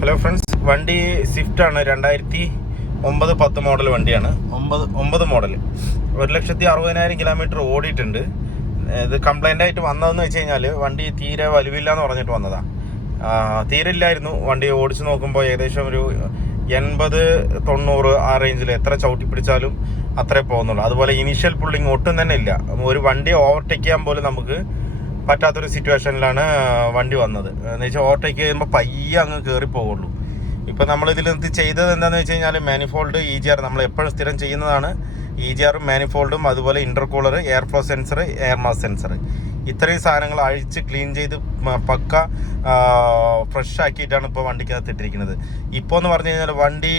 Hello friends, വണ്ടി Swift ആണ്. 2009-10 model വണ്ടിയാണ്. 9 മോഡൽ. 1,60,000 കിലോമീറ്റർ ഓടിയിട്ടുണ്ട്. ഇത് കംപ്ലൈൻ്റ് ആയിട്ട് വന്നതെന്ന് വെച്ച് കഴിഞ്ഞാൽ വണ്ടി തീരെ വലിവില്ല എന്ന് പറഞ്ഞിട്ട് വന്നതാണ്. തീരെ ഇല്ലായിരുന്നു. വണ്ടി ഓടിച്ച് നോക്കുമ്പോൾ ഏകദേശം ഒരു 80-90 ആ റേഞ്ചിൽ എത്ര ചവിട്ടി പിടിച്ചാലും അത്രേ പോകുന്നുള്ളൂ. അതുപോലെ ഇനീഷ്യൽ പുള്ളിങ് ഒട്ടും തന്നെ ഇല്ല. ഒരു വണ്ടി ഓവർടേക്ക് ചെയ്യാൻ പോലും നമുക്ക് പറ്റാത്തൊരു സിറ്റുവേഷനിലാണ് വണ്ടി വന്നത്. എന്ന് വെച്ചാൽ ഓവർടേക്ക് ചെയ്യുമ്പോൾ പയ്യെ അങ്ങ് കയറി പോവുള്ളൂ. ഇപ്പോൾ നമ്മളിതിൽ ചെയ്തത് എന്താണെന്ന് വെച്ച് കഴിഞ്ഞാൽ മാനിഫോൾഡ്, EGR നമ്മൾ എപ്പോഴും സ്ഥിരം ചെയ്യുന്നതാണ്. EGR മാനിഫോൾഡും അതുപോലെ intercooler, air flow sensor, air mass sensor, ഇത്രയും സാധനങ്ങൾ അഴിച്ച് ക്ലീൻ ചെയ്ത് പക്ക ഫ്രഷ് ആക്കിയിട്ടാണ് ഇപ്പോൾ വണ്ടിക്കകത്ത് ഇട്ടിരിക്കുന്നത്. ഇപ്പോൾ എന്ന് പറഞ്ഞു കഴിഞ്ഞാൽ വണ്ടി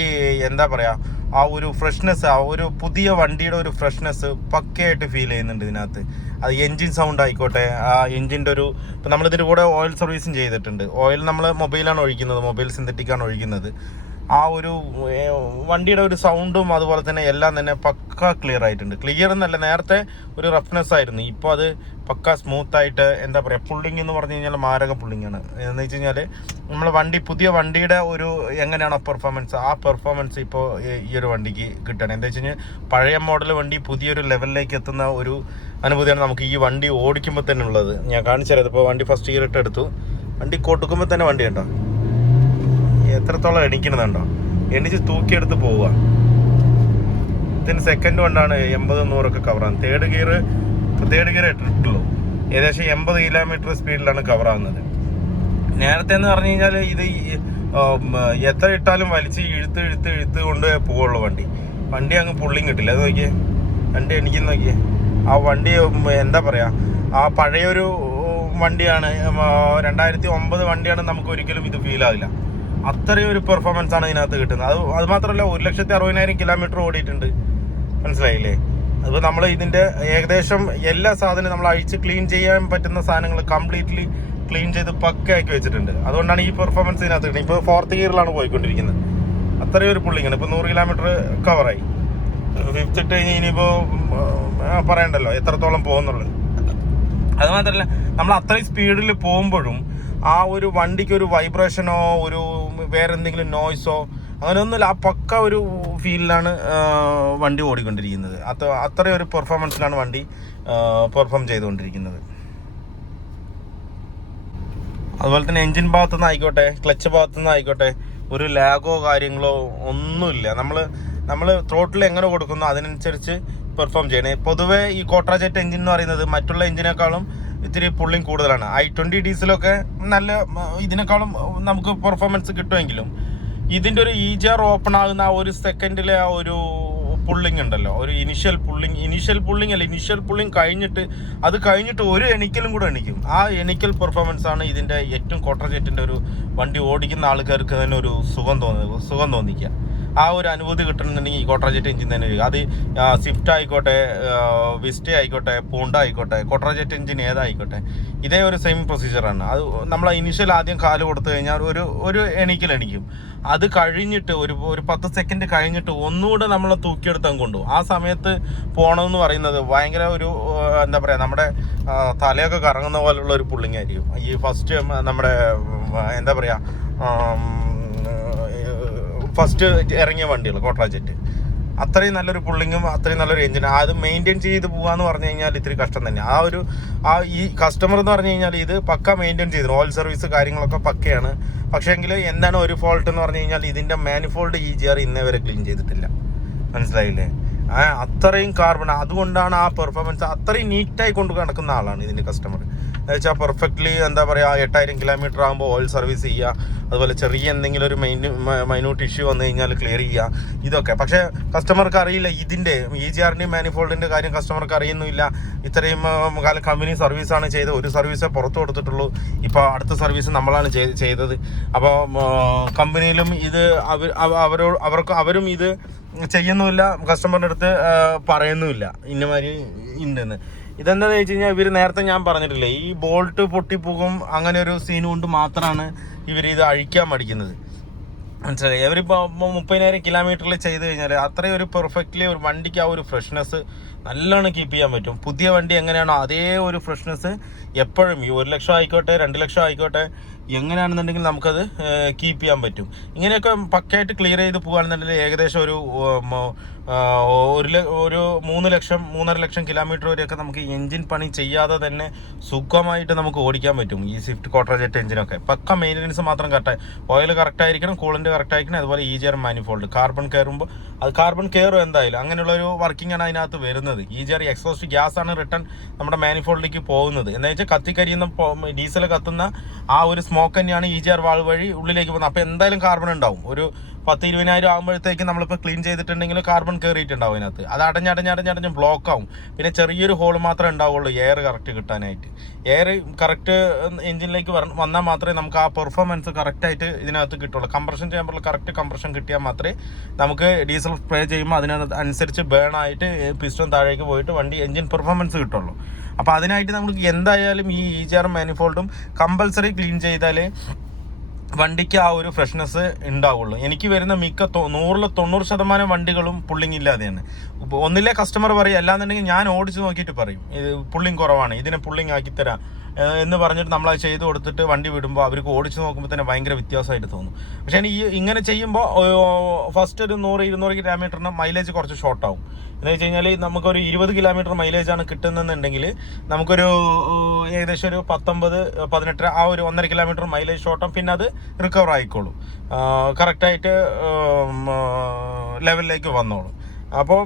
എന്താ പറയുക, ആ ഒരു ഫ്രഷ്നെസ്, ആ ഒരു പുതിയ വണ്ടിയുടെ ഒരു ഫ്രഷ്നെസ് പക്കയായിട്ട് ഫീൽ ചെയ്യുന്നുണ്ട് ഇതിനകത്ത്. അത് എൻജിൻ സൗണ്ട് ആയിക്കോട്ടെ, ആ എൻജിൻ്റെ ഒരു, ഇപ്പം നമ്മളിതിൻ്റെ കൂടെ ഓയിൽ സർവീസും ചെയ്തിട്ടുണ്ട്. ഓയിൽ നമ്മൾ മൊബൈലാണ് ഒഴിക്കുന്നത്, മൊബൈൽ സിന്തറ്റിക്കാണ് ഒഴിക്കുന്നത്. ആ ഒരു വണ്ടിയുടെ ഒരു സൗണ്ടും അതുപോലെ തന്നെ എല്ലാം തന്നെ പക്ക ക്ലിയർ ആയിട്ടുണ്ട്. ക്ലിയർ എന്നല്ല, നേരത്തെ ഒരു റഫ്നെസ് ആയിരുന്നു. ഇപ്പോൾ അത് പക്ക സ്മൂത്തായിട്ട്, എന്താ പറയുക, പുള്ളിങ് എന്ന് പറഞ്ഞു കഴിഞ്ഞാൽ മാരക പുള്ളിങ്ങാണ്. എന്ന് വെച്ച് കഴിഞ്ഞാൽ നമ്മൾ പുതിയ വണ്ടിയുടെ ഒരു എങ്ങനെയാണോ പെർഫോമൻസ്, ആ പെർഫോമൻസ് ഇപ്പോൾ ഈ ഒരു വണ്ടിക്ക് കിട്ടണം. എന്താ വെച്ച് കഴിഞ്ഞാൽ പഴയ മോഡൽ വണ്ടി പുതിയൊരു ലെവലിലേക്ക് എത്തുന്ന ഒരു അനുഭൂതിയാണ് നമുക്ക് ഈ വണ്ടി ഓടിക്കുമ്പോൾ തന്നെ ഉള്ളത്. ഞാൻ കാണിച്ചു തരാം. ഇപ്പോൾ വണ്ടി ഫസ്റ്റ് ഗിയർ ഇട്ട് എടുത്തു. വണ്ടി കൊടുക്കുമ്പോൾ തന്നെ വണ്ടി ഉണ്ടോ എത്രത്തോളം എണിക്കണതുണ്ടോ, എണിച്ച് തൂക്കിയെടുത്ത് പോവുക. ഇതിന് സെക്കൻഡ് കൊണ്ടാണ് 80-100 കവറാകുന്നത്. Third gear ഇട്ടിട്ടുള്ളൂ. ഏകദേശം 80 കിലോമീറ്റർ സ്പീഡിലാണ് കവറാകുന്നത്. നേരത്തെ എന്ന് പറഞ്ഞു കഴിഞ്ഞാൽ ഇത് എത്ര ഇട്ടാലും വലിച്ച് ഇഴുത്ത് കൊണ്ട് പോവുള്ളൂ വണ്ടി അങ്ങ് പുള്ളിങ് കിട്ടില്ല. അത് നോക്കിയേ, വണ്ടി എണിക്കുന്ന നോക്കിയേ. ആ വണ്ടി എന്താ പറയുക, ആ പഴയൊരു വണ്ടിയാണ്, 2009 വണ്ടിയാണ്. നമുക്ക് ഒരിക്കലും ഇത് ഫീൽ ആവില്ല. അത്രയും ഒരു പെർഫോമൻസ് ആണ് ഇതിനകത്ത് കിട്ടുന്നത്. അത് മാത്രമല്ല 1,60,000 കിലോമീറ്റർ ഓടിയിട്ടുണ്ട്. മനസ്സിലായില്ലേ? അപ്പോൾ നമ്മൾ ഇതിൻ്റെ ഏകദേശം എല്ലാ സാധനവും നമ്മൾ അഴിച്ച് ക്ലീൻ ചെയ്യാൻ പറ്റുന്ന സാധനങ്ങൾ കംപ്ലീറ്റ്ലി ക്ലീൻ ചെയ്ത് പക്കയാക്കി വെച്ചിട്ടുണ്ട്. അതുകൊണ്ടാണ് ഈ പെർഫോമൻസ് ഇതിനകത്ത് കിട്ടുന്നത്. ഇപ്പോൾ 4th ഗിയറിലാണ് പോയിക്കൊണ്ടിരിക്കുന്നത്. അത്രയും ഒരു പുള്ളിങ്ങാണ്. ഇപ്പോൾ 100 കിലോമീറ്റർ കവറായി. 5th ഇട്ട് കഴിഞ്ഞാൽ ഇനിയിപ്പോൾ പറയണ്ടല്ലോ എത്രത്തോളം പോകുന്നുള്ളത്. അത് മാത്രമല്ല, നമ്മൾ അത്രയും സ്പീഡിൽ പോകുമ്പോഴും ആ ഒരു വണ്ടിക്ക് ഒരു വൈബ്രേഷനോ ഒരു വേറെ എന്തെങ്കിലും നോയ്സോ അങ്ങനെയൊന്നുമില്ല. ആ പക്ക ഒരു ഫീലിലാണ് വണ്ടി ഓടിക്കൊണ്ടിരിക്കുന്നത്. അത്രയും ഒരു പെർഫോമൻസിലാണ് വണ്ടി പെർഫോം ചെയ്തുകൊണ്ടിരിക്കുന്നത്. അതുപോലെ തന്നെ എൻജിൻ ഭാഗത്തുനിന്ന് ആയിക്കോട്ടെ, ക്ലച്ച് ഭാഗത്തുനിന്ന് ആയിക്കോട്ടെ, ഒരു ലാഗോ കാര്യങ്ങളോ ഒന്നുമില്ല. നമ്മൾ ത്രോട്ടിൽ എങ്ങനെ കൊടുക്കുന്നു അതിനനുസരിച്ച് പെർഫോം ചെയ്യണേ. പൊതുവേ ഈ കോട്രാജെറ്റ് എൻജിൻ എന്ന് പറയുന്നത് മറ്റുള്ള എൻജിനേക്കാളും ഇത്തിരി പുള്ളിങ് കൂടുതലാണ്. i20 ഡീസലൊക്കെ നല്ല ഇതിനേക്കാളും നമുക്ക് പെർഫോമൻസ് കിട്ടുമെങ്കിലും ഇതിൻ്റെ ഒരു EGR ഓപ്പൺ ആകുന്ന ആ ഒരു സെക്കൻഡിലെ ആ ഒരു പുള്ളിങ് ഉണ്ടല്ലോ, ഒരു ഇനിഷ്യൽ പുള്ളിങ് കഴിഞ്ഞിട്ട് ഒരു എണിക്കലും കൂടെ എണിക്കും. ആ എണിക്കൽ പെർഫോമൻസ് ആണ് ഇതിൻ്റെ ഏറ്റവും കോട്രാജെറ്റിൻ്റെ ഒരു വണ്ടി ഓടിക്കുന്ന ആൾക്കാർക്ക് തന്നെ ഒരു സുഖം തോന്നിക്കുക. ആ ഒരു അനുഭൂതി കിട്ടണമെന്നുണ്ടെങ്കിൽ ഈ കോട്രാജെറ്റ് എഞ്ചിൻ തന്നെ വരിക. അത് സ്വിഫ്റ്റ് ആയിക്കോട്ടെ, വിസ്റ്റ ആയിക്കോട്ടെ, പൂണ്ട ആയിക്കോട്ടെ, കോട്രാജെറ്റ് എഞ്ചിൻ ഏതായിക്കോട്ടെ, ഇതേ ഒരു സെയിം പ്രൊസീജിയറാണ്. അത് നമ്മൾ ഇനിഷ്യൽ ആദ്യം കാല് കൊടുത്തു കഴിഞ്ഞാൽ ഒരു എണിക്കും. അത് കഴിഞ്ഞിട്ട് ഒരു 10 സെക്കൻഡ് കഴിഞ്ഞിട്ട് ഒന്നുകൂടെ നമ്മൾ തൂക്കിയെടുത്താൽ കൊണ്ടുപോകും. ആ സമയത്ത് പോകണമെന്ന് പറയുന്നത് ഭയങ്കര ഒരു എന്താ പറയുക, നമ്മുടെ തലയൊക്കെ കറങ്ങുന്ന പോലുള്ള ഒരു പുള്ളിങ് ആയിരിക്കും. ഈ ഫസ്റ്റ് നമ്മുടെ എന്താ പറയുക, ഫസ്റ്റ് ഇറങ്ങിയ വണ്ടികൾ കോട്രാജെറ്റ് അത്രയും നല്ലൊരു പുള്ളിങ്ങും അത്രയും നല്ലൊരു എഞ്ചിനും അത് മെയിൻറ്റെയിൻ ചെയ്ത് പോകാന്ന് പറഞ്ഞു കഴിഞ്ഞാൽ ഇത്തിരി കഷ്ടം തന്നെ. ഈ കസ്റ്റമർ എന്ന് പറഞ്ഞു കഴിഞ്ഞാൽ ഇത് പക്ക മെയിൻറ്റെയിൻ ചെയ്തു. ഓയിൽ സർവീസ് കാര്യങ്ങളൊക്കെ പക്കയാണ്. പക്ഷേ എങ്കിൽ എന്താണ് ഒരു ഫോൾട്ട് എന്ന് പറഞ്ഞു കഴിഞ്ഞാൽ ഇതിൻ്റെ മാനിഫോൾഡ് EGR ഇന്നേ വരെ ക്ലീൻ ചെയ്തിട്ടില്ല. മനസ്സിലായില്ലേ? അത്രയും കാർബൺ, അതുകൊണ്ടാണ് ആ പെർഫോമൻസ് അത്രയും നീറ്റായി കൊണ്ട് നടക്കുന്ന ആളാണ് ഇതിൻ്റെ കസ്റ്റമർ. എന്ന് വെച്ചാൽ പെർഫെക്റ്റ്ലി എന്താ പറയുക, 8,000 കിലോമീറ്റർ ആകുമ്പോൾ ഓയിൽ സർവീസ് ചെയ്യുക, അതുപോലെ ചെറിയ എന്തെങ്കിലും ഒരു മൈന്യൂട്ട് ഇഷ്യൂ വന്നു കഴിഞ്ഞാൽ ക്ലിയർ ചെയ്യുക, ഇതൊക്കെ. പക്ഷേ കസ്റ്റമർക്ക് അറിയില്ല ഇതിൻ്റെ EGRൻ്റെയും മാനിഫോൾഡിൻ്റെ കാര്യം കസ്റ്റമർക്ക് അറിയുന്നില്ല. ഇത്രയും കാലം കമ്പനി സർവീസാണ് ചെയ്തത്, ഒരു സർവീസേ പുറത്തു കൊടുത്തിട്ടുള്ളൂ. ഇപ്പോൾ അടുത്ത സർവീസ് നമ്മളാണ് ചെയ്തത്. അപ്പോൾ കമ്പനിയിലും ഇത് അവരും ഇത് ചെയ്യുന്നുമില്ല, കസ്റ്റമറിൻ്റെ അടുത്ത് പറയുന്നുമില്ല ഇന്നമാതിരി ഉണ്ടെന്ന്. ഇതെന്താണെന്ന് വെച്ച് കഴിഞ്ഞാൽ ഇവർ നേരത്തെ ഞാൻ പറഞ്ഞിട്ടില്ലേ, ഈ ബോൾട്ട് പൊട്ടിപ്പോകും അങ്ങനെ ഒരു സീൻ കൊണ്ട് മാത്രമാണ് ഇവർ ഇത് അഴിക്കാൻ മടിക്കുന്നത്. മനസ്സിലായി? അവരിപ്പോൾ 30,000 കിലോമീറ്ററിൽ ചെയ്ത് കഴിഞ്ഞാൽ അത്രയും ഒരു പെർഫെക്റ്റ്ലി ഒരു വണ്ടിക്ക് ആ ഒരു ഫ്രഷ്നെസ് നല്ലോണം കീപ്പ് ചെയ്യാൻ പറ്റും. പുതിയ വണ്ടി എങ്ങനെയാണോ അതേ ഒരു ഫ്രഷ്നെസ് എപ്പോഴും ഈ 1 ലക്ഷം ആയിക്കോട്ടെ 2 ലക്ഷം ആയിക്കോട്ടെ എങ്ങനെയാണെന്നുണ്ടെങ്കിൽ നമുക്കത് കീപ്പ് ചെയ്യാൻ പറ്റും. ഇങ്ങനെയൊക്കെ പക്കയായിട്ട് ക്ലിയർ ചെയ്ത് പോകുകയാണെന്നുണ്ടെങ്കിൽ ഏകദേശം ഒരു 3 ലക്ഷം 3.5 ലക്ഷം കിലോമീറ്റർ വരെയൊക്കെ നമുക്ക് എൻജിൻ പണി ചെയ്യാതെ തന്നെ സുഖമായിട്ട് നമുക്ക് ഓടിക്കാൻ പറ്റും ഈ സ്വിഫ്റ്റ് ക്വാർട്ടർജെറ്റ് എഞ്ചിനൊക്കെ. പക്ക മെയിൻ്റനൻസ് മാത്രം കറക്റ്റായി, ഓയിൽ കറക്റ്റ് ആയിരിക്കണം, കൂളൻ്റ് കറക്റ്റ് ആയിരിക്കണം, അതുപോലെ EGR മാനിഫോൾഡ് കാർബൺ കയറുമ്പോൾ അത് കാർബൺ കയറും എന്തായാലും. അങ്ങനെയുള്ളൊരു വർക്കിംഗ് ആണ് അതിനകത്ത് വരുന്നത്. EGR എക്സോസ്റ്റ് ഗ്യാസ് ആണ് റിട്ടേൺ നമ്മുടെ മാനിഫോൾഡിലേക്ക് പോകുന്നത്. എന്താ വെച്ചാൽ കത്തിക്കരിയുന്ന ഡീസൽ കത്തുന്ന ആ ഒരു സ്മോക്ക് തന്നെയാണ് EGR വാൾവ് വഴി ഉള്ളിലേക്ക് പോകുന്നത്. അപ്പോൾ എന്തായാലും കാർബൺ ഉണ്ടാവും. ഒരു 10-20,000 ആകുമ്പോഴത്തേക്ക് നമ്മളിപ്പോൾ ക്ലീൻ ചെയ്തിട്ടുണ്ടെങ്കിൽ കാർബൺ കയറിയിട്ടുണ്ടാവും അതിനകത്ത്. അത് അടഞ്ഞ് ബ്ലോക്ക് ആവും. പിന്നെ ചെറിയൊരു ഹോൾ മാത്രമേ ഉണ്ടാവുള്ളൂ എയർ കറക്റ്റ് കിട്ടാനായിട്ട്. എയർ കറക്റ്റ് എഞ്ചിനിലേക്ക് വന്നാൽ മാത്രമേ നമുക്ക് ആ പെർഫോമൻസ് കറക്റ്റായിട്ട് ഇതിനകത്ത് കിട്ടുള്ളൂ. കംപ്രഷൻ ചേമ്പറിൽ കറക്റ്റ് കംപ്രഷൻ കിട്ടിയാൽ മാത്രമേ നമുക്ക് ഡീസൽ സ്പ്രേ ചെയ്യുമ്പോൾ അതിനനുസരിച്ച് ബേൺ ആയിട്ട് പിസ്റ്റൺ താഴേക്ക് പോയിട്ട് വണ്ടി എഞ്ചിൻ പെർഫോമൻസ് കിട്ടുള്ളൂ. അപ്പോൾ അതിനായിട്ട് നമുക്ക് എന്തായാലും ഈ EGR മാനിഫോൾഡും കമ്പൽസറി ക്ലീൻ ചെയ്താലേ വണ്ടിക്ക് ആ ഒരു ഫ്രഷ്നെസ് ഉണ്ടാവുള്ളൂ. എനിക്ക് വരുന്ന മിക്ക 100-90% വണ്ടികളും പുള്ളിങ് ഇല്ലാതെയാണ്. ഒന്നില്ലേ കസ്റ്റമർ പറയും, അല്ലാന്നുണ്ടെങ്കിൽ ഞാൻ ഓടിച്ച് നോക്കിയിട്ട് പറയും ഇത് പുള്ളിങ് കുറവാണ്, ഇതിനെ പുള്ളിങ് ആക്കിത്തരാം എന്ന് പറഞ്ഞിട്ട് നമ്മളത് ചെയ്ത് കൊടുത്തിട്ട് വണ്ടി വിടുമ്പോൾ അവർക്ക് ഓടിച്ച് നോക്കുമ്പോൾ തന്നെ ഭയങ്കര വ്യത്യാസമായിട്ട് തോന്നും. പക്ഷേ ഇങ്ങനെ ചെയ്യുമ്പോൾ ഫസ്റ്റ് ഒരു 100-200 കിലോമീറ്ററിന് മൈലേജ് കുറച്ച് ഷോർട്ടാവും. എന്ന് വെച്ച് കഴിഞ്ഞാൽ നമുക്കൊരു 20 കിലോമീറ്റർ മൈലേജാണ് കിട്ടുന്നതെന്നുണ്ടെങ്കിൽ നമുക്കൊരു ഏകദേശം ഒരു 19-18 ആ ഒരു 1.5 കിലോമീറ്റർ മൈലേജ് ഷോർട്ടാവും. പിന്നെ അത് റിക്കവർ ആയിക്കോളും, കറക്റ്റായിട്ട് ലെവലിലേക്ക് വന്നോളും. അപ്പോൾ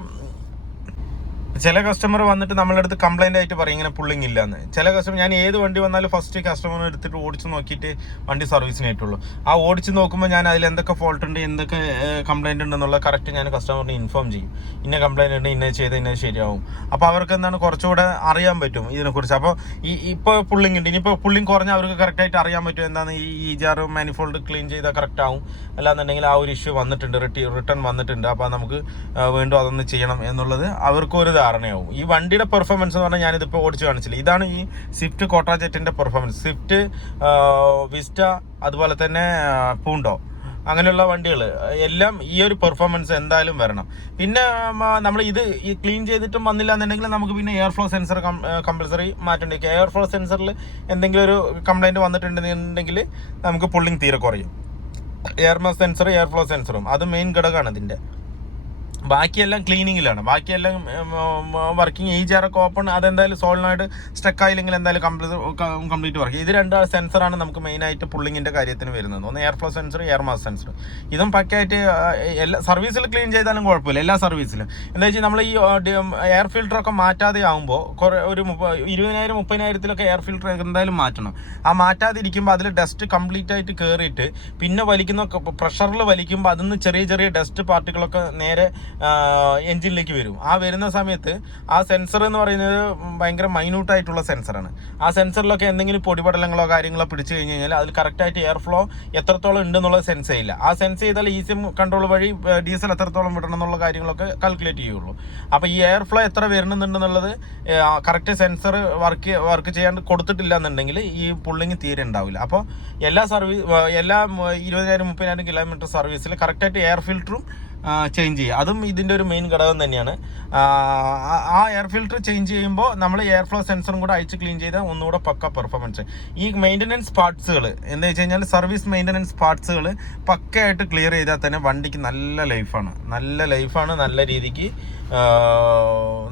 ചില കസ്റ്റമർ വന്നിട്ട് നമ്മളുടെ അടുത്ത് കംപ്ലൈൻ്റ് ആയിട്ട് പറയും ഇങ്ങനെ പുള്ളിങ് ഇല്ലയെന്ന്. ചില കസ്റ്റമർ, ഞാൻ ഏത് വണ്ടി വന്നാലും ഫസ്റ്റ് കസ്റ്റമർ എടുത്തിട്ട് ഓടിച്ച് നോക്കിയിട്ട് വണ്ടി സർവീസിനായിട്ടുള്ളൂ. ആ ഓടിച്ച് നോക്കുമ്പോൾ ഞാൻ അതിൽ എന്തൊക്കെ ഫോൾട്ട് ഉണ്ട്, എന്തൊക്കെ കംപ്ലൈൻറ്റ് ഉണ്ടെന്നുള്ള കറക്റ്റ് ഞാൻ കസ്റ്റമറിന് ഇൻഫോം ചെയ്യും. ഇന്ന കംപ്ലൈൻറ്റ് ഉണ്ട്, ഇന്നത് ചെയ്ത് ഇന്നത് ശരിയാവും. അപ്പോൾ അവർക്ക് എന്താണ് കുറച്ചുകൂടെ അറിയാൻ പറ്റും ഇതിനെക്കുറിച്ച്. അപ്പോൾ ഇപ്പോൾ പുള്ളിങ് ഉണ്ട്, ഇനിയിപ്പോൾ പുള്ളിങ് കുറഞ്ഞാൽ അവർക്ക് കറക്റ്റായിട്ട് അറിയാൻ പറ്റും എന്താണ് ഈ EGR മാനിഫോൾഡ് ക്ലീൻ ചെയ്താൽ കറക്റ്റ് ആവും. അല്ലാന്നുണ്ടെങ്കിൽ ആ ഒരു ഇഷ്യൂ വന്നിട്ടുണ്ട്, റിട്ടേൺ വന്നിട്ടുണ്ട്, അപ്പോൾ നമുക്ക് വീണ്ടും അതൊന്ന് ചെയ്യണം എന്നുള്ളത് അവർക്കൊരു ധാരണയാവും. ഈ വണ്ടിയുടെ പെർഫോമൻസ് എന്ന് പറഞ്ഞാൽ ഞാനിതിപ്പോൾ ഓടിച്ച് കാണിച്ചില്ല. ഇതാണ് ഈ സ്വിഫ്റ്റ് ക്വാർട്ടർജെറ്റിൻ്റെ പെർഫോമൻസ്. സ്വിഫ്റ്റ്, വിസ്റ്റ, അതുപോലെ തന്നെ പൂണ്ടോ, അങ്ങനെയുള്ള വണ്ടികൾ എല്ലാം ഈ ഒരു പെർഫോമൻസ് എന്തായാലും വരണം. പിന്നെ നമ്മൾ ഈ ക്ലീൻ ചെയ്തിട്ടും വന്നില്ല എന്നുണ്ടെങ്കിൽ നമുക്ക് പിന്നെ എയർ ഫ്ലോ സെൻസർ കമ്പൽസറി മാറ്റേണ്ടി. എയർ ഫ്ലോ സെൻസറിൽ എന്തെങ്കിലും ഒരു കംപ്ലൈൻറ്റ് വന്നിട്ടുണ്ടെന്നുണ്ടെങ്കിൽ നമുക്ക് പുള്ളിങ് തീരെ കുറയും. Air mass sensor, air flow സെൻസറും അത് മെയിൻ ഘടകമാണ് ഇതിൻ്റെ. ബാക്കിയെല്ലാം ക്ലീനിങ്ങിലാണ്, ബാക്കിയെല്ലാം വർക്കിംഗ്. EGR ഒക്കെ ഓപ്പൺ, അതെന്തായാലും സോളിനായിട്ട് സ്റ്റക്ക് ആയില്ലെങ്കിൽ എന്തായാലും കംപ്ലീറ്റ് വർക്ക്. ഇത് 2 സെൻസറാണ് നമുക്ക് മെയിനായിട്ട് പുള്ളിങ്ങിൻ്റെ കാര്യത്തിന് വരുന്നത്. ഒന്ന് air flow sensor, air mass sensor. ഇതും പക്കയായിട്ട് എല്ലാ സർവീസിൽ ക്ലീൻ ചെയ്താലും കുഴപ്പമില്ല, എല്ലാ സർവീസിലും. എന്താ വെച്ചാൽ നമ്മൾ ഈ എയർ ഫിൽറ്ററൊക്കെ മാറ്റാതെ ആകുമ്പോൾ ഒരു 20,000-30,000 എയർ ഫിൽറ്റർ എന്തായാലും മാറ്റണം. ആ മാറ്റാതിരിക്കുമ്പോൾ അതിൽ ഡസ്റ്റ് കംപ്ലീറ്റ് ആയിട്ട് കയറിയിട്ട് പിന്നെ വലിക്കുന്ന പ്രഷറിൽ വലിക്കുമ്പോൾ അതിൽ നിന്ന് ചെറിയ ചെറിയ ഡസ്റ്റ് പാർട്ടികളൊക്കെ നേരെ എൻജിനിലേക്ക് വരും. ആ വരുന്ന സമയത്ത് ആ സെൻസർ എന്ന് പറയുന്നത് ഭയങ്കര മൈന്യൂട്ടായിട്ടുള്ള സെൻസറാണ്. ആ സെൻസറിലൊക്കെ എന്തെങ്കിലും പൊടിപടലങ്ങളോ കാര്യങ്ങളോ പിടിച്ചു കഴിഞ്ഞ് കഴിഞ്ഞാൽ അതിൽ കറക്റ്റായിട്ട് എയർ ഫ്ലോ എത്രത്തോളം ഉണ്ടെന്നുള്ളത് സെൻസ് ചെയ്യില്ല. ആ സെൻസ് ചെയ്താൽ ECM കൺട്രോൾ വഴി ഡീസൽ എത്രത്തോളം വിടണം എന്നുള്ള കാര്യങ്ങളൊക്കെ കാൽക്കുലേറ്റ് ചെയ്യുള്ളൂ. അപ്പോൾ ഈ എയർ ഫ്ലോ എത്ര വരുന്നുണ്ടെന്നുള്ളത് കറക്റ്റ് സെൻസർ വർക്ക് ചെയ്യാണ്ട് കൊടുത്തിട്ടില്ല എന്നുണ്ടെങ്കിൽ ഈ പുള്ളിങ് തീരെ ഉണ്ടാവില്ല. അപ്പോൾ എല്ലാ 20,000-30,000 കിലോമീറ്റർ സർവീസിൽ കറക്റ്റായിട്ട് എയർ ഫിൽറ്ററും ചേഞ്ച് ചെയ്യുക. അതും ഇതിൻ്റെ ഒരു മെയിൻ ഘടകം തന്നെയാണ്. ആ എയർ ഫിൽറ്റർ ചേഞ്ച് ചെയ്യുമ്പോൾ നമ്മൾ എയർ ഫ്ലോ സെൻസറും കൂടെ അയച്ച് ക്ലീൻ ചെയ്താൽ ഒന്നുകൂടെ പക്ക പെർഫോമൻസ്. ഈ മെയിൻ്റനൻസ് പാർട്സുകൾ എന്താ വെച്ച് കഴിഞ്ഞാൽ സർവീസ് മെയിൻ്റനൻസ് പാർട്സുകൾ പക്കയായിട്ട് ക്ലിയർ ചെയ്താൽ തന്നെ വണ്ടിക്ക് നല്ല ലൈഫാണ്. നല്ല രീതിക്ക്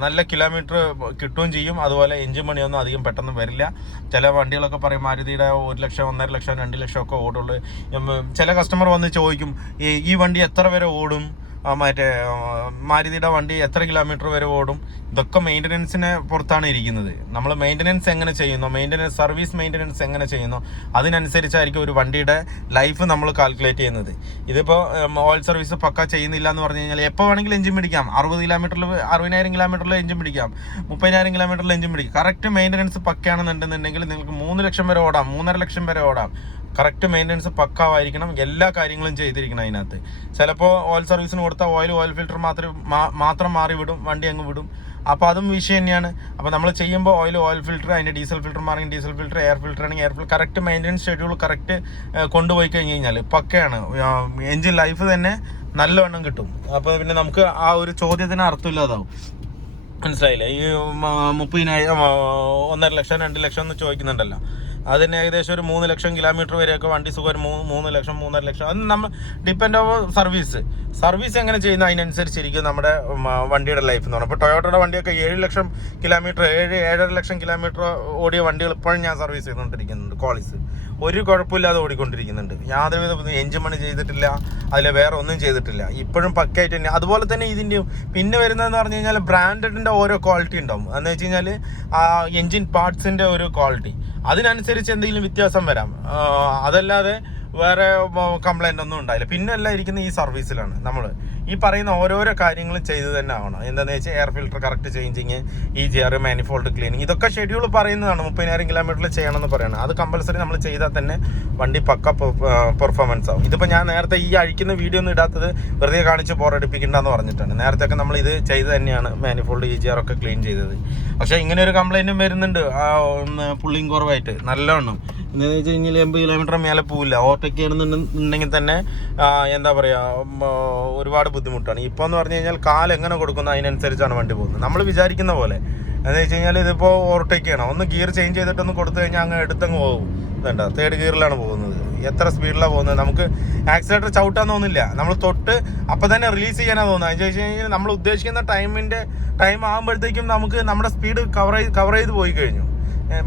നല്ല കിലോമീറ്റർ കിട്ടുകയും ചെയ്യും. അതുപോലെ എഞ്ചിൻ പണിയൊന്നും അധികം പെട്ടെന്ന് വരില്ല. ചില വണ്ടികളൊക്കെ പറയും മാരുതിയുടെ 1 ലക്ഷം, 1.5 ലക്ഷം, 2 ലക്ഷം ഒക്കെ ഓടുള്ളൂ. ചില കസ്റ്റമർ വന്ന് ചോദിക്കും ഈ വണ്ടി എത്ര വരെ ഓടും, മറ്റേ മാരുതിയുടെ വണ്ടി എത്ര കിലോമീറ്റർ വരെ ഓടും. ഇതൊക്കെ മെയിൻ്റനൻസിനെ പുറത്താണ് ഇരിക്കുന്നത്. നമ്മൾ മെയിൻ്റനൻസ് എങ്ങനെ ചെയ്യുന്നു, സർവീസ് മെയിൻ്റനൻസ് എങ്ങനെ ചെയ്യുന്നു, അതിനനുസരിച്ചായിരിക്കും ഒരു വണ്ടിയുടെ ലൈഫ് നമ്മൾ കാൽക്കുലേറ്റ് ചെയ്യുന്നത്. ഇതിപ്പോൾ ഓയിൽ സർവീസ് പക്ക ചെയ്യുന്നില്ല എന്ന് പറഞ്ഞു കഴിഞ്ഞാൽ എപ്പോൾ വേണമെങ്കിലും എഞ്ചിൻ പിടിക്കാം. 60,000 കിലോമീറ്ററിൽ എഞ്ചിൻ പിടിക്കാം, 30,000 കിലോമീറ്ററിൽ എഞ്ചിൻ പിടിക്കാം. കറക്റ്റ് മെയിൻ്റനൻസ് പക്കയാണെന്നുണ്ടെന്നുണ്ടെങ്കിൽ നിങ്ങൾക്ക് 3 ലക്ഷം വരെ ഓടാം, 3.5 ലക്ഷം വരെ ഓടാം. കറക്റ്റ് മെയിൻ്റനൻസ് പക്കാവായിരിക്കണം, എല്ലാ കാര്യങ്ങളും ചെയ്തിരിക്കണം അതിനകത്ത്. ചിലപ്പോൾ ഓയിൽ സർവീസിന് കൊടുത്താൽ ഓയിൽ ഫിൽറ്റർ മാത്രം മാറി വിടും, വണ്ടി അങ്ങ് വിടും. അപ്പോൾ അതും വിഷയം തന്നെയാണ്. അപ്പോൾ നമ്മൾ ചെയ്യുമ്പോൾ ഓയിൽ ഫിൽറ്റർ, അതിൻ്റെ ഡീസൽ ഫിൽറ്റർ മാറിയെങ്കിൽ ഡീസൽ ഫിൽറ്റർ, എയർ ഫിൽറ്റർ ആണെങ്കിൽ air filter, correct maintenance schedule correct കൊണ്ടുപോയി കഴിഞ്ഞ് കഴിഞ്ഞാൽ പക്കയാണ്. എഞ്ചിൻ ലൈഫ് തന്നെ നല്ലവണ്ണം കിട്ടും. അപ്പോൾ പിന്നെ നമുക്ക് ആ ഒരു ചോദ്യത്തിന് അർത്ഥമില്ലാതാവും. മനസ്സിലായില്ലേ? ഈ 30,000, 1.5 ലക്ഷം, 2 ലക്ഷം എന്ന് ചോദിക്കുന്നുണ്ടല്ലോ, അതിന് ഏകദേശം ഒരു 3 ലക്ഷം കിലോമീറ്റർ വരെയൊക്കെ വണ്ടി സുഖം 3 ലക്ഷം 3.5 ലക്ഷം. അത് നമ്മൾ ഡിപ്പെൻഡ് ഓവർ സർവീസ് എങ്ങനെ ചെയ്യുന്ന അതിനനുസരിച്ചിരിക്കും നമ്മുടെ വണ്ടിയുടെ ലൈഫ് എന്ന് പറഞ്ഞാൽ. ഇപ്പോൾ ടൊയോട്ടയുടെ വണ്ടിയൊക്കെ 7 ലക്ഷം കിലോമീറ്റർ 7-7.5 ലക്ഷം കിലോമീറ്റർ ഓടിയ വണ്ടികൾ ഇപ്പോഴും ഞാൻ സർവീസ് ചെയ്തുകൊണ്ടിരിക്കുന്നുണ്ട്. ക്വാളിസ് ഒരു കുഴപ്പമില്ലാതെ ഓടിക്കൊണ്ടിരിക്കുന്നുണ്ട്. യാതൊരുവിധ എഞ്ചിൻ പണി ചെയ്തിട്ടില്ല, അതിൽ വേറെ ഒന്നും ചെയ്തിട്ടില്ല, ഇപ്പോഴും പക്കയായിട്ട് തന്നെ. അതുപോലെ തന്നെ ഇതിൻ്റെയും പിന്നെ വരുന്നതെന്ന് പറഞ്ഞു കഴിഞ്ഞാൽ ബ്രാൻഡഡിൻ്റെ ഓരോ ക്വാളിറ്റി ഉണ്ടാവും. എന്ന് വെച്ച് കഴിഞ്ഞാൽ എൻജിൻ പാർട്സിൻ്റെ ഒരു ക്വാളിറ്റി അതിനനുസരിച്ച് എന്തെങ്കിലും വ്യത്യാസം വരാം. അതല്ലാതെ വേറെ കംപ്ലൈൻ്റ് ഒന്നും ഉണ്ടായില്ല. പിന്നെ എല്ലാം ഇരിക്കുന്ന ഈ സർവീസിലാണ്. നമ്മൾ ഈ പറയുന്ന ഓരോരോ കാര്യങ്ങളും ചെയ്ത് തന്നെ ആവണം. എന്താണെന്ന് വെച്ചാൽ air filter correct changing, EGR, manifold cleaning, ഇതൊക്കെ ഷെഡ്യൂൾ പറയുന്നതാണ്. 30,000 കിലോമീറ്ററിൽ ചെയ്യണമെന്ന് പറയണം. അത് കമ്പൽസറി നമ്മൾ ചെയ്താൽ തന്നെ വണ്ടി പക്ക പെർഫോമൻസ് ആവും. ഇതിപ്പോൾ ഞാൻ നേരത്തെ ഈ അഴിക്കുന്ന വീഡിയോ ഒന്നും ഇടാത്തത് വെറുതെ കാണിച്ച് ബോറടിപ്പിക്കണ്ടെന്ന് പറഞ്ഞിട്ടാണ്. നേരത്തെ ഒക്കെ നമ്മൾ ഇത് ചെയ്ത് തന്നെയാണ് മാനിഫോൾഡ് EGR ഒക്കെ ക്ലീൻ ചെയ്തത്. പക്ഷേ ഇങ്ങനെ ഒരു കംപ്ലൈൻറ്റും വരുന്നുണ്ട്, പുള്ളിങ് കുറവായിട്ട് നല്ലവണ്ണം. എന്താണെന്ന് വെച്ച് കഴിഞ്ഞാൽ 80 കിലോമീറ്റർ മേലെ പോവില്ല. ഓവർടേക്ക് ചെയ്യണമെന്നുണ്ടെങ്കിൽ തന്നെ എന്താ പറയുക, ഒരുപാട് ബുദ്ധിമുട്ടാണ്. ഇപ്പോൾ എന്ന് പറഞ്ഞു കഴിഞ്ഞാൽ കാല് എങ്ങനെ കൊടുക്കുന്നു അതിനനുസരിച്ചാണ് വണ്ടി പോകുന്നത്. നമ്മൾ വിചാരിക്കുന്ന പോലെ എന്ന് വെച്ച് കഴിഞ്ഞാൽ ഇതിപ്പോൾ ഓവർടേക്ക് ചെയ്യണം, ഒന്ന് ഗിയർ ചേഞ്ച് ചെയ്തിട്ടൊന്ന് കൊടുത്തു കഴിഞ്ഞാൽ അങ്ങ് എടുത്തങ്ങ് പോകും. ഇതുണ്ട 3rd ഗിയറിലാണ് പോകുന്നത്. എത്ര സ്പീഡിലാണ് പോകുന്നത്. നമുക്ക് ആക്സിലേറ്റർ ചവിട്ടാൻ തോന്നില്ല, നമ്മൾ തൊട്ട് അപ്പം തന്നെ റിലീസ് ചെയ്യാനാണ് തോന്നുന്നത്. എന്ന് വെച്ച് കഴിഞ്ഞാൽ നമ്മൾ ഉദ്ദേശിക്കുന്ന ടൈം ആകുമ്പോഴത്തേക്കും നമുക്ക് നമ്മുടെ സ്പീഡ് കവർ ചെയ്ത് പോയി കഴിഞ്ഞു.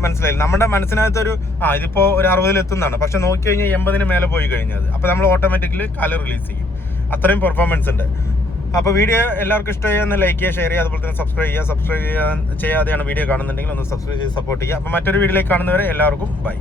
മനസ്സിലായില്ല. നമ്മുടെ മനസ്സിനകത്തൊരു ഇതിപ്പോൾ ഒരു 60-ൽ എത്തുന്നതാണ്, പക്ഷെ നോക്കി കഴിഞ്ഞാൽ 80-ന് മേലെ പോയി കഴിഞ്ഞത്. അപ്പോൾ നമ്മൾ ഓട്ടോമാറ്റിക്കലി കാല് റിലീസ് ചെയ്യും. അത്രയും പെർഫോമൻസ് ഉണ്ട്. അപ്പോൾ വീഡിയോ എല്ലാവർക്കും ഇഷ്ടമായെന്ന് ലൈക്ക് ചെയ്യുക, ഷെയർ ചെയ്യുക, അതുപോലെ തന്നെ സബ്സ്ക്രൈബ് ചെയ്യാതെയാണ് വീഡിയോ കാണുന്നുണ്ടെങ്കിൽ ഒന്ന് സബ്സ്ക്രൈബ് ചെയ്ത് സപ്പോർട്ട് ചെയ്യുക. അപ്പോൾ മറ്റൊരു വീഡിയോയിലേക്ക് കാണുന്നവരെ എല്ലാവർക്കും ബൈ.